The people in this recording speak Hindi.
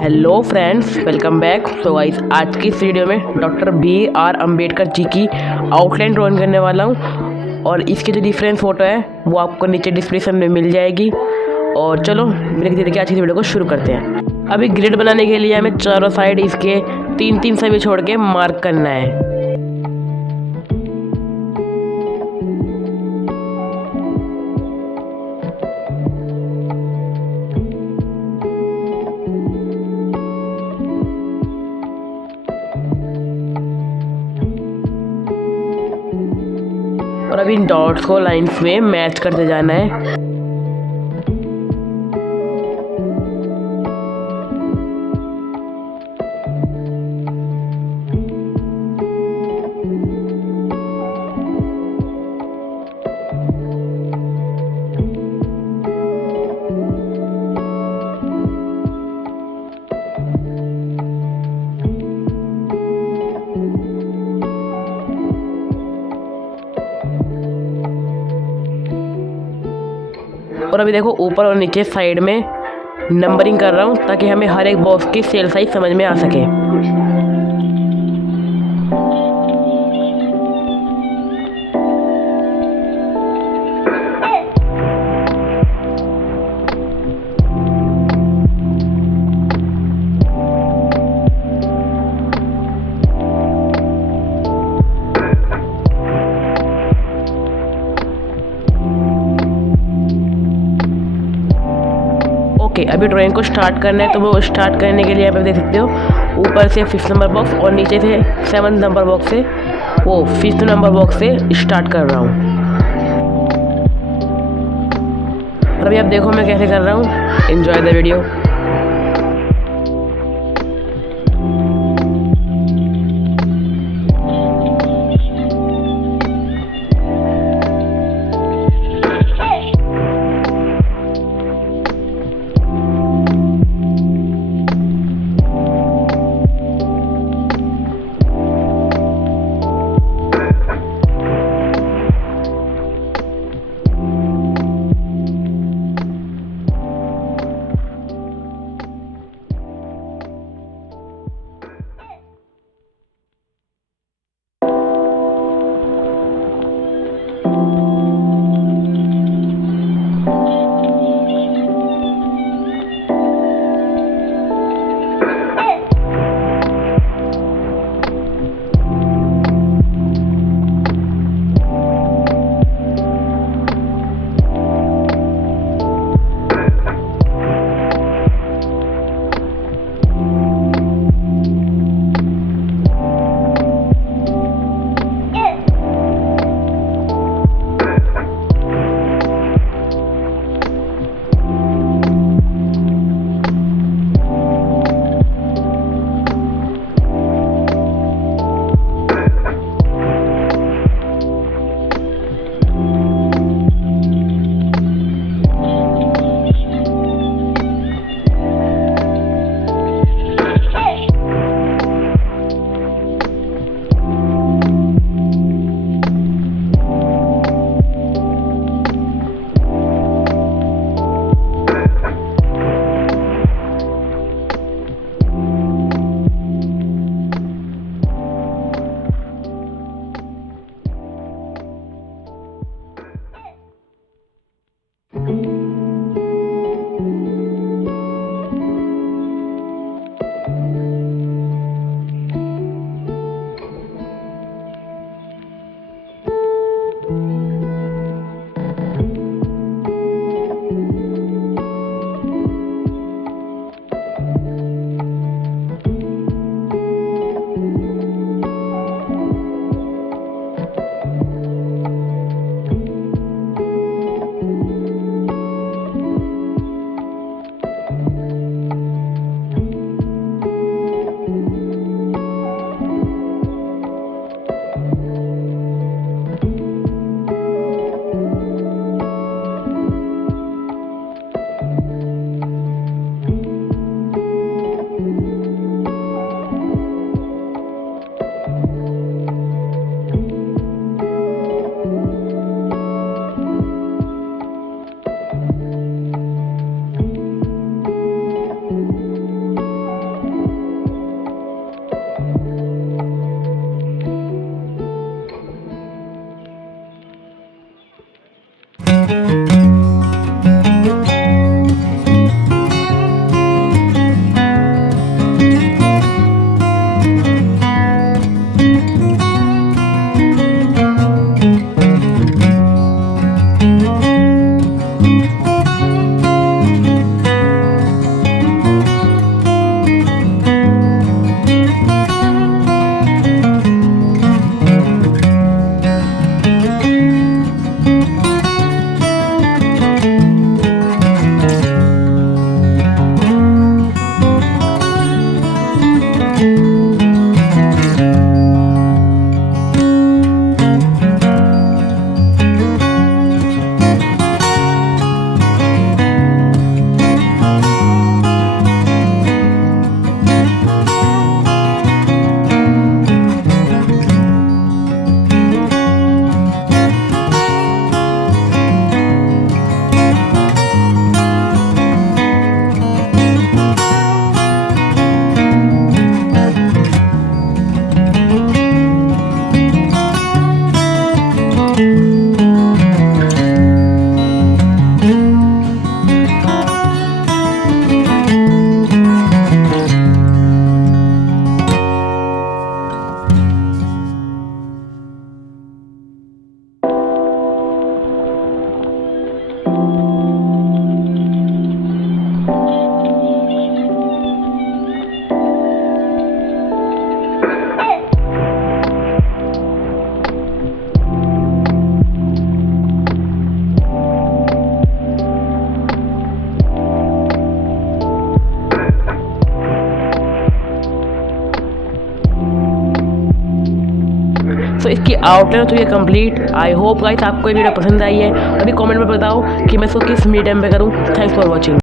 Hello friends, welcome back. तो गाइस, आज की इस वीडियो में डॉक्टर B.R. अम्बेडकर जी की आउटलाइन ड्राइंग करने वाला हूँ और इसकी जो डिफरेंस फ़ोटो है वो आपको नीचे डिस्क्रिप्शन में मिल जाएगी। और चलो ब्रेक दे के आज की वीडियो को शुरू करते हैं। अभी ग्रिड बनाने के लिए हमें चारों साइड इसके तीन तीन सभी छोड़ के मार्क करना है। और अभी इन डॉट्स को लाइंस में मैच करते जाना है। और अभी देखो, ऊपर और नीचे साइड में नंबरिंग कर रहा हूँ ताकि हमें हर एक बॉक्स की सेल साइज समझ में आ सके। ओके, अभी ड्राइंग को स्टार्ट करना है। तो वो स्टार्ट करने के लिए आप देख सकते हो, ऊपर से 5th नंबर बॉक्स और नीचे से 7th नंबर बॉक्स से वो 5th नंबर बॉक्स से स्टार्ट कर रहा हूँ। और अभी आप देखो मैं कैसे कर रहा हूँ। Enjoy the video. सो इसकी आउटलाइन तो ये कंप्लीट। आई होप गाइस आपको ये वीडियो पसंद आई है। अभी कमेंट में बताओ कि मैं इसको किस मीडियम पे करूँ। Thanks for watching.